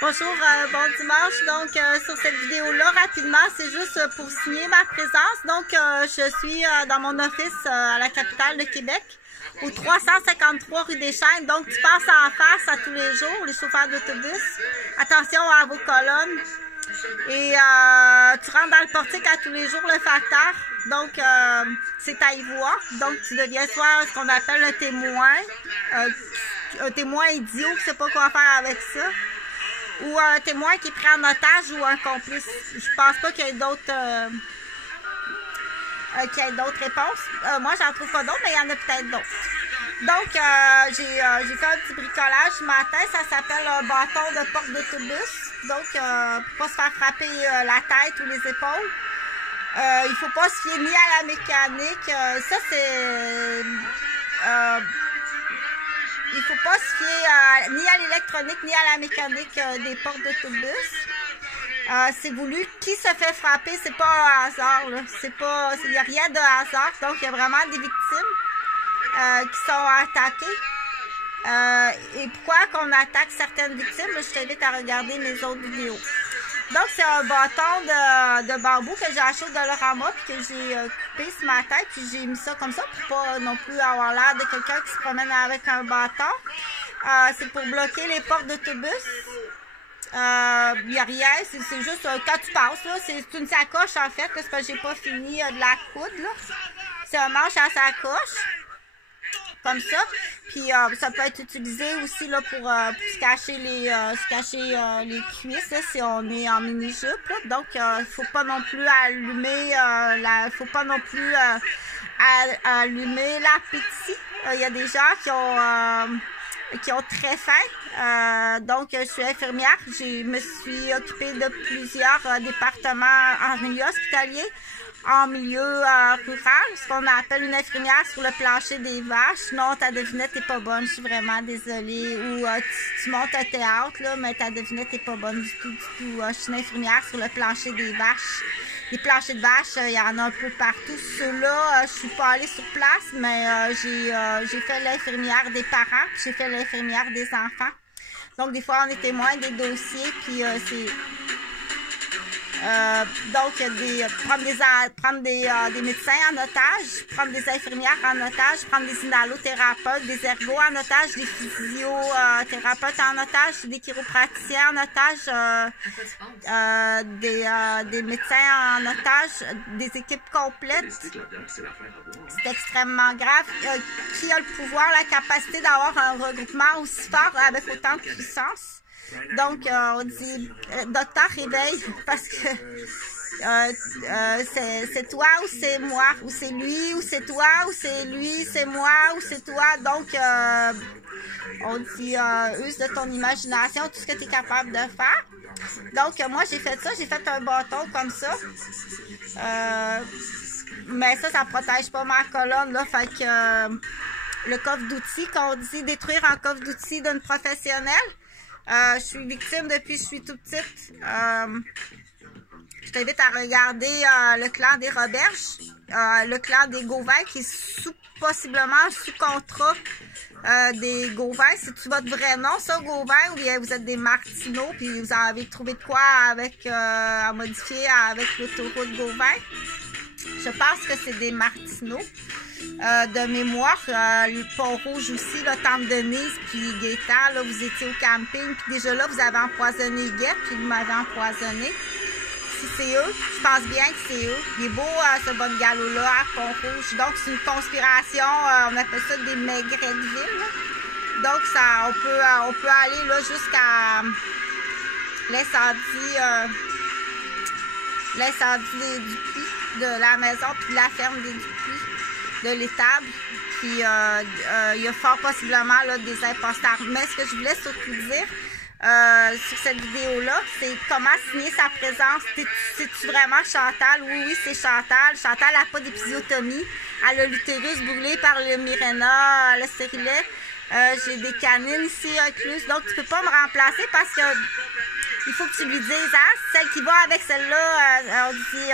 Bonjour, bon dimanche. Donc, sur cette vidéo-là, rapidement, c'est juste pour signer ma présence. Donc, je suis dans mon office à la capitale de Québec, au 353 rue des Chênes. Donc, tu passes en face à tous les jours, les chauffeurs d'autobus. Attention à vos colonnes. Et tu rentres dans le portique à tous les jours, le facteur. Donc, c'est à y voir. Donc, tu deviens soit ce qu'on appelle un témoin idiot qui ne sait pas quoi faire avec ça, ou un témoin qui est pris en otage ou un complice. Je pense pas qu'il y ait d'autres réponses. Moi, j'en trouve pas d'autres, mais il y en a peut-être d'autres. Donc, j'ai fait un petit bricolage ce matin. Ça s'appelle un bâton de porte d'autobus. Donc, pour pas se faire frapper la tête ou les épaules. Il faut pas se fier ni à la mécanique. Ça, c'est... il faut pas se fier ni à l'électronique ni à la mécanique des portes d'autobus. C'est voulu. Qui se fait frapper, c'est pas un hasard. Il n'y a rien de hasard. Donc, il y a vraiment des victimes qui sont attaquées. Et pourquoi qu'on attaque certaines victimes? Je t'invite à regarder mes autres vidéos. Donc, c'est un bâton de bambou que j'ai acheté au Dollarama puis que j'ai coupé ce matin. Puis j'ai mis ça comme ça pour pas non plus avoir l'air de quelqu'un qui se promène avec un bâton. C'est pour bloquer les portes d'autobus. Il n'y a rien, c'est juste quand tu passes, là, c'est une sacoche en fait, parce que j'ai pas fini de la coudre. C'est un manche à sacoche. Comme ça, puis ça peut être utilisé aussi là, pour se cacher les cuisses là, si on est en mini-jupe. Donc, il faut pas non plus allumer allumer l'appétit. Il y a des gens qui ont très faim. Donc, je suis infirmière. Je me suis occupée de plusieurs départements en milieu hospitalier, en milieu rural, ce qu'on appelle une infirmière sur le plancher des vaches. Non, ta devinette n'est pas bonne, je suis vraiment désolée. Ou tu montes un théâtre, là, mais ta devinette n'est pas bonne du tout. Je suis une infirmière sur le plancher des vaches. Les planchers de vaches, il y en a un peu partout. Ceux-là, je suis pas allée sur place, mais j'ai fait l'infirmière des parents, puis j'ai fait l'infirmière des enfants. Donc, des fois, on est témoin des dossiers, puis c'est... donc, prendre des médecins en otage, prendre des infirmières en otage, prendre des inhalothérapeutes, des ergots en otage, des physiothérapeutes en otage, des chiropraticiens en otage, des médecins en otage, des équipes complètes. C'est extrêmement grave. Qui a le pouvoir, la capacité d'avoir un regroupement aussi fort avec autant de puissance? Donc, on dit, docteur, réveille, parce que c'est toi ou c'est moi, ou c'est lui, ou c'est toi, ou c'est lui, c'est moi, ou c'est toi. Donc, on dit, use de ton imagination, tout ce que tu es capable de faire. Donc, moi, j'ai fait ça, j'ai fait un bâton comme ça. Mais ça protège pas ma colonne, là, fait que le coffre d'outils, qu'on dit détruire un coffre d'outils d'une professionnelle. Je suis victime depuis que je suis toute petite. Je t'invite à regarder le clan des Roberges, le clan des Gauvin qui est possiblement sous contrat des Gauvin. C'est-tu votre vrai nom, ça, Gauvin, ou bien vous êtes des Martineaux, puis vous avez trouvé de quoi avec à modifier avec l'autoroute Gauvin? Je pense que c'est des Martineaux. De mémoire, le Pont-Rouge aussi, le Tente-Denise, puis Gaétan, là, vous étiez au camping, puis déjà là, vous avez empoisonné Guette, puis vous m'avez empoisonné. Si c'est eux, je pense bien que c'est eux. Il est beau, ce bon galop-là, à Pont-Rouge. Donc, c'est une conspiration, on appelle ça des maigrets de ville. Donc, ça, on peut aller là jusqu'à l'incendie du puits, de la maison, puis de la ferme des Dupuis, de l'étable. Puis il y a fort possiblement là, des imposteurs. Mais ce que je voulais surtout dire sur cette vidéo-là, c'est comment signer sa présence. C'est-tu vraiment Chantal? Oui, c'est Chantal. Chantal n'a pas d'épisiotomie. Elle a l'utérus brûlé par le Mirena, le stérilet. J'ai des canines ici incluses. Donc, tu peux pas me remplacer parce que il faut que tu lui dises, hein, celle qui va avec celle-là, on dit,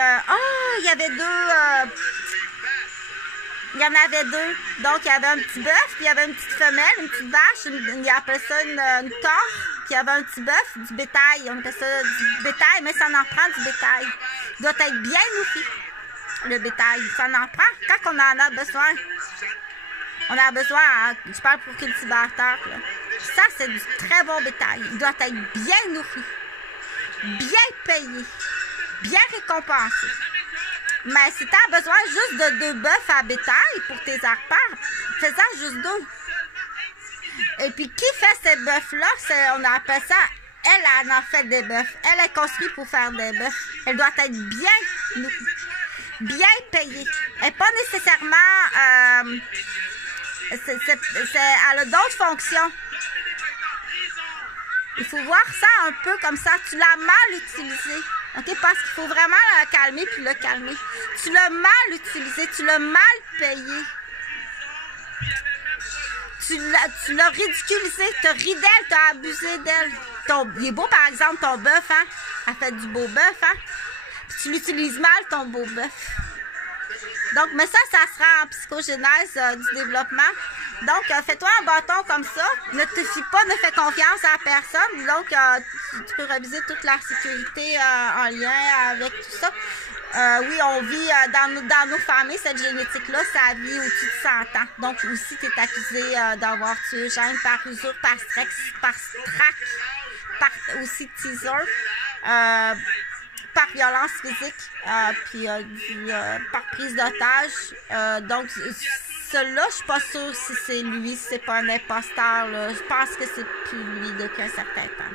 il y avait deux... il y en avait deux. Donc, il y avait un petit bœuf, puis il y avait une petite femelle, une petite vache. Il appelle ça une tore. puis il y avait un petit bœuf, du bétail, on appelle ça du bétail, mais ça en prend du bétail. Il doit être bien nourri, le bétail. Ça en prend quand on en a besoin. On a besoin, je parle pour cultivateur, là. Ça, c'est du très bon bétail. Il doit être bien nourri, bien payé, bien récompensé. Mais si tu as besoin juste de 2 bœufs à bétail pour tes arpents, fais-en juste 2. Et puis, qui fait ces bœufs-là, on appelle ça, elle en fait des bœufs. Elle est construite pour faire des bœufs. Elle doit être bien nourrie, bien payée. Elle n'est pas nécessairement... elle a d'autres fonctions. Il faut voir ça un peu comme ça. Tu l'as mal utilisé. OK? Parce qu'il faut vraiment la calmer puis le calmer. Tu l'as mal utilisé. Tu l'as mal payé. Tu l'as ridiculisé. Tu as ri d'elle. Tu as abusé d'elle. Il est beau, par exemple, ton bœuf. Hein? Elle fait du beau bœuf. Hein? Puis tu l'utilises mal, ton beau bœuf. Donc, mais ça sera en psychogénèse du développement. Donc, fais-toi un bâton comme ça. Ne te fie pas, ne fais confiance à personne. Donc, tu peux réviser toute la sécurité en lien avec tout ça. Oui, on vit dans nos familles, cette génétique-là, ça vit au-dessus de 100 ans. Donc, aussi, tu es accusé d'avoir tué gène par usure, par stress, par trac, par aussi teaser. Par violence physique, puis par prise d'otage. Donc, celui-là, je suis pas sûre si c'est lui, si c'est pas un imposteur. Là. Je pense que c'est plus lui depuis un certain temps.